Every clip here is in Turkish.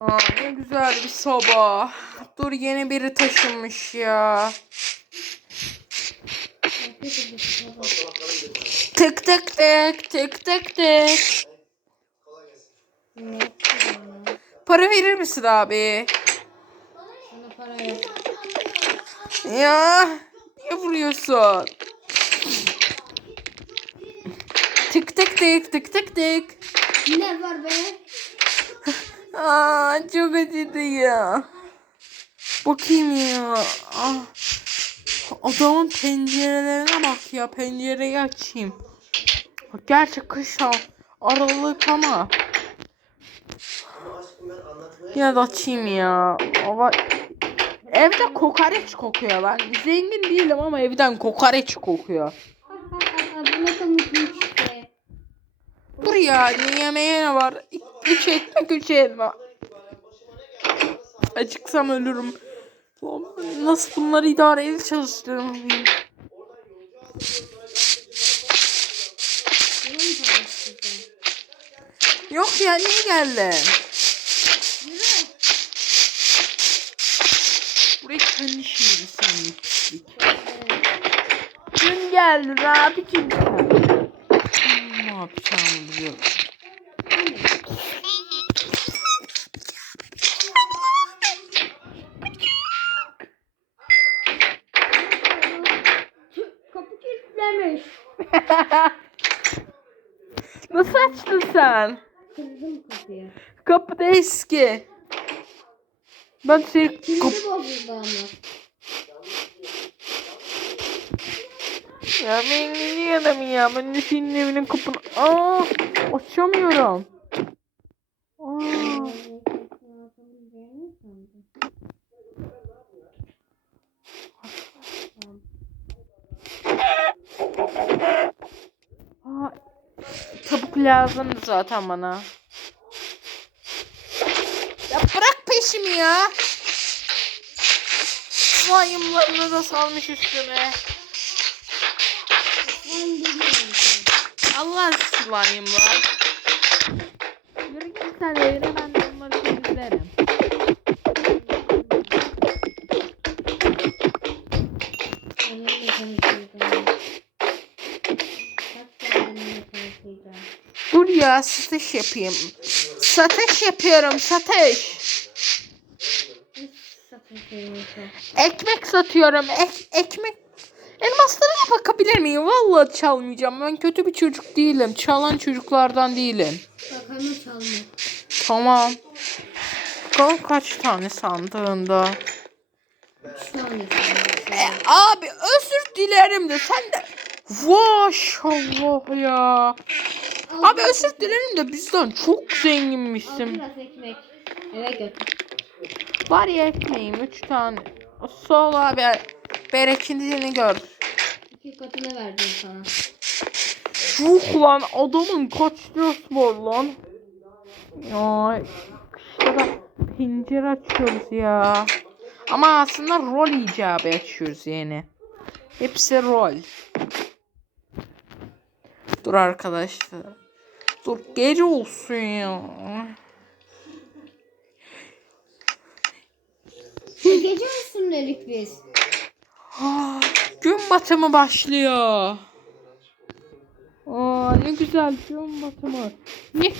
Aa, ne güzel bir sabah. Dur yeni biri taşınmış ya. Tık tık tık tık tık tık. Para verir misin abi? Ya niye vuruyorsun? Tık tık tık tık tık tık. Ne var be? Aa çok acıdı ya. Bakayım ya. Ah. Adamın pencerelerine bak ya. Pencereyi açayım. Gerçi kış al- aralık ama. Ya da açayım ya. Ama evde kokoreç kokuyor lan. Zengin değilim ama evden kokoreç kokuyor. Buna da mutluyum işte. Dur ya yemeğe ne var? Üç ekmek üç elma. Acıksam ölürüm. Nasıl bunları mı para isteyeceğim? Yok ya niye geldin? Yürü. Buraya kendi şehri sen pislik. Evet. Dün geldin abicim sen. Hmm, Ne yapacağımı biliyorum. Nasıl açtın sen? Kırdım kapıyı. Kapı da eski. Ben kap Kilidi bozuldu ama. Ya ben niye adam ya? Ben de senin evinin kapını... Aa, açamıyorum. Lazımdı zaten bana. Ya bırak peşimi ya. Slime'larını da salmış üstüme. Allah slime'lar. Yürü git sen evine ben de onları temizlerim. Dur ya satış yapayım. Satış yapıyorum satış. Ekmek satıyorum. Ek, ekmek. Elmaslara bakabilir miyim? Vallahi çalmayacağım. Ben kötü bir çocuk değilim. Çalan çocuklardan değilim. Bakalım çalma. Tamam. Bakalım kaç tane sandığında. Üç tane E, abi özür dilerim de sen de. Maşallah ya. Abi özür dilerim de bizden çok Al zenginmişsin. biraz ekmek. Eve götür. Var ya ekmeğim 3 tane. Sağ ol abi. Bereketini gör. İki katını verdim sana. Yuh lan adamın kaç lirası var lan. Ya kışta da pencere açıyoruz ya. Ama aslında rol icabı açıyoruz yani. Hepsi rol. Dur arkadaşlar. Dur gece olsun ya. E, gece olsun dedik biz. Ah, Gün batımı başlıyor. Aa ne güzel gün batımı. Ne?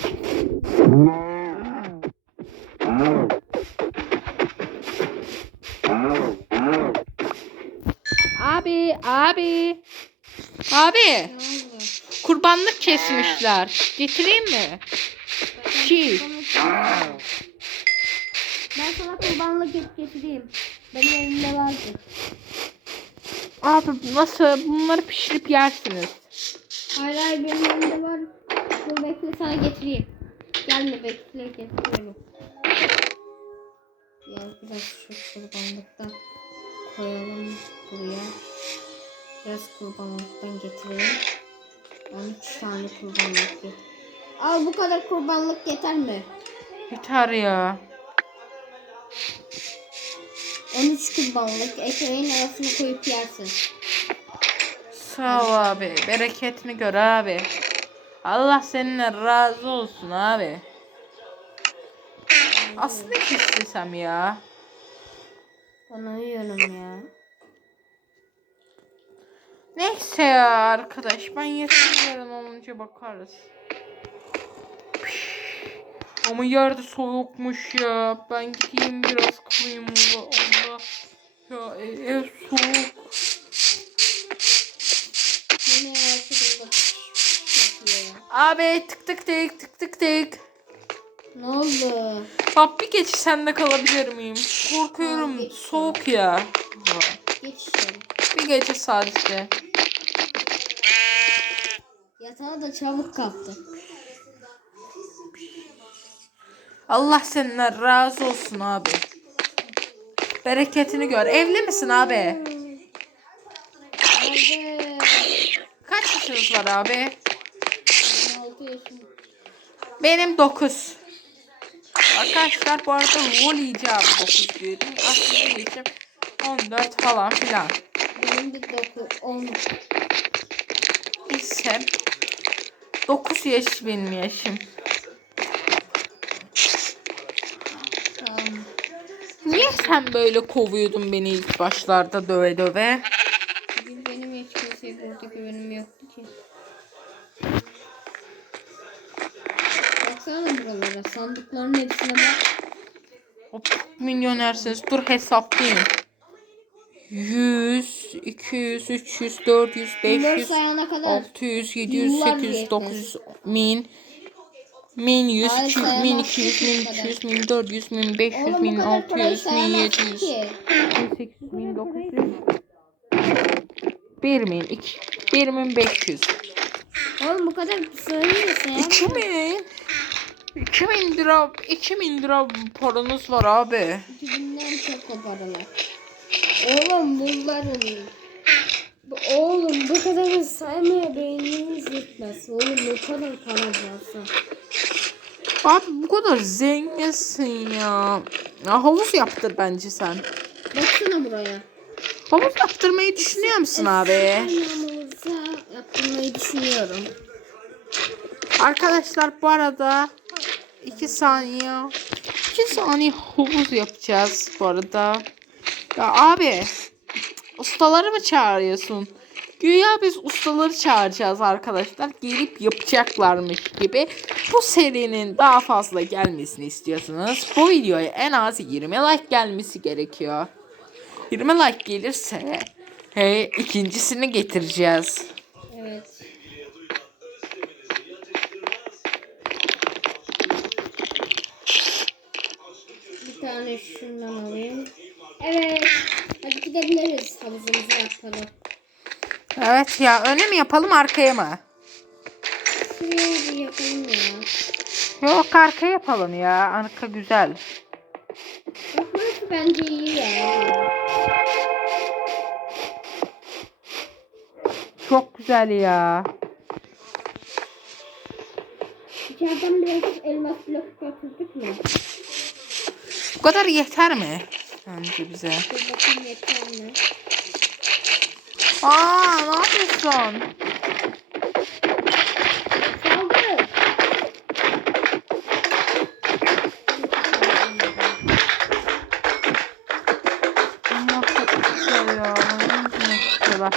Abi, abi. Abi? Kurbanlık kesmişler. Getireyim mi? Çiğ. Ben sana kurbanlık et getireyim. Benim elimde vardı. Abi nasıl? Bunları pişirip yersiniz. Hayır hayır benim elimde var. Dur bekle sana getireyim. Gelme bekle getiriyorum. Ya biraz şu kurbanlıktan koyalım buraya. Biraz kurbanlıktan getirelim. Ben üç tane kurbanlık. Al bu kadar kurbanlık yeter mi? Yeter ya. 13 kurbanlık ekmeğin arasına koyup yersin. Sağ ol abi. Bereketini gör abi. Allah seninle razı olsun abi. Aslında hiç istesem ya. Ben uyuyorum ya. Neyse ya arkadaş ben yarın olunca bakarız. Ama yerde soğukmuş ya. Ben gideyim biraz kalayım Allah Allah. Ya e- ev soğuk. Abi tık tık tık tık tık tık. Ne oldu? Bak bir gece sende kalabilir miyim? Korkuyorum Abi. soğuk ya. Geç içeri. Bir gece sadece. Yatağı da çabuk kaptı. Allah senden razı olsun abi. Bereketini gör. Evli misin abi? Abi. Kaç yaşınız var abi? 16 yaşım. Benim 9. Arkadaşlar bu arada rol yiyeceğim 9 diyorum. Aslında yaşım 14 falan filan. Benim de 9, 10. İşte 9 yaş benim yaşım. Niye sen böyle kovuyordun beni ilk başlarda döve döve? Benim hiç kimseye burada güvenim yoktu ki. Baksana buralara. Sandıkların hepsine bak. Hop, milyonersiniz. Dur hesaplayayım. 100, 200, 300, 400, Bunları 500, sayana kadar 600, 700, Yıllar 800, yetmez. 900, 1000, 1100, Hayır, 200, sayamazsın 1200, ki 1300, 1400, 1500, Oğlum bu kadar parayı 1600, sayamazsın 1700, ki. 1800, 1900, 1000, 2, 1500, Oğlum bu kadar sayıyorsun ya. 2000, 2000 lira, 2000 lira paranız var abi. 2000'den çok o paralar. Oğlum bunların Bu- Oğlum bu kadar saymaya beyniniz yetmez. Oğlum ne kadar para varsa. Abi bu kadar zenginsin ya. ya havuz yaptır bence sen. Baksana buraya. Havuz yaptırmayı düşünüyor musun abi? Kaynağımıza yaptırmayı düşünüyorum. Arkadaşlar bu arada 2 saniye 2 saniye havuz yapacağız bu arada. Ya abi ustaları mı çağırıyorsun? Güya biz ustaları çağıracağız arkadaşlar. Gelip yapacaklarmış gibi. Bu serinin daha fazla gelmesini istiyorsanız bu videoya en az 20 like gelmesi gerekiyor. 20 like gelirse he, ikincisini getireceğiz. Evet. Bir tane şundan alayım. Evet. Hadi gidebiliriz. Havuzumuzu yapalım. Evet ya öne mi yapalım arkaya mı? Şuraya bir yapalım ya. Yok arkaya yapalım ya. Arka güzel. Bak burası bence iyi ya. Çok güzel ya. İçeriden biraz elmas blok katıldık mı? Bu kadar yeter mi? Bence bize. Dur bakayım yeter mi? Aa ne yapıyorsun? Saldır. Bunlar çok güzel ya. İstiyorlar?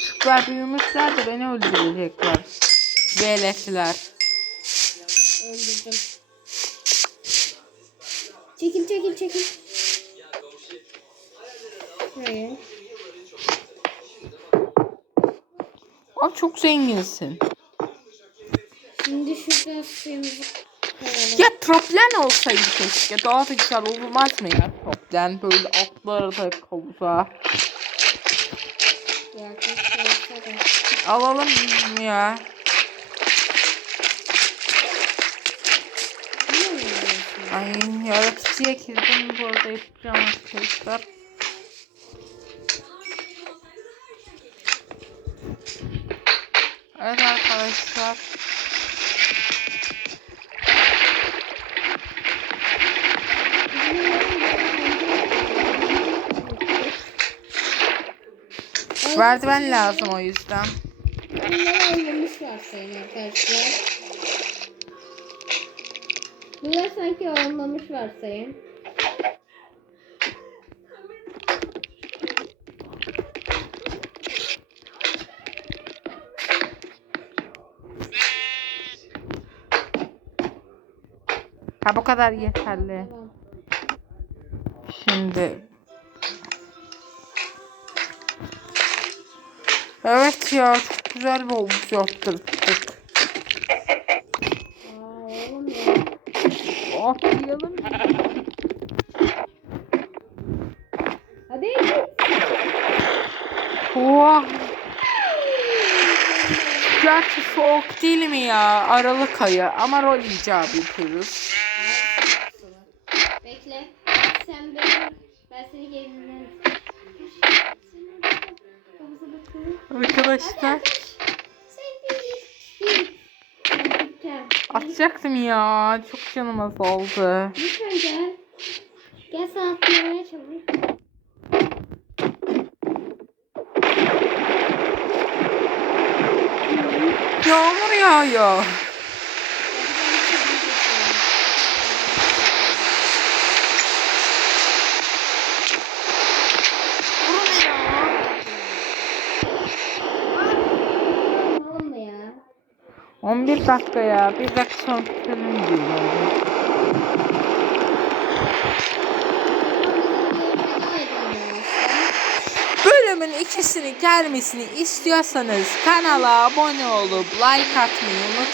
Çocuklar büyümüşler de beni öldürecekler. Veletler. Öldürdüm. Çekil çekil çekil. Abi çok zenginsin. Şimdi şurada suyumuzu. Ya troplen olsaydı keşke. Daha da güzel olmaz mı ya troplen? Böyle atlardı havuza. Ya. Alalım ya. Ne oynuyorsun? Ay yaratıcıya girdim bu arada yapacağım arkadaşlar. Evet arkadaşlar. Merdiven lazım o yüzden. Bunları oynamış varsayın arkadaşlar. Bunlar sanki anlamış varsayın. Ha bu kadar yeterli. Şimdi. Evet ya çok güzel bir havuz yaptırdık. Atlayalım. Hadi. Oha. Gerçi soğuk değil mi ya? Aralık ayı ama rol icabı yapıyoruz. Arkadaşlar atacaktım ya. Çok canım azaldı. Lütfen gel. Gel sana atlamaya çalış. Yağmur yağıyor. Oğlum ya. 11 dakika ya. Bir dakika sonra bitirelim diyor. Bölümün ikisini gelmesini istiyorsanız kanala abone olup like atmayı unutmayın.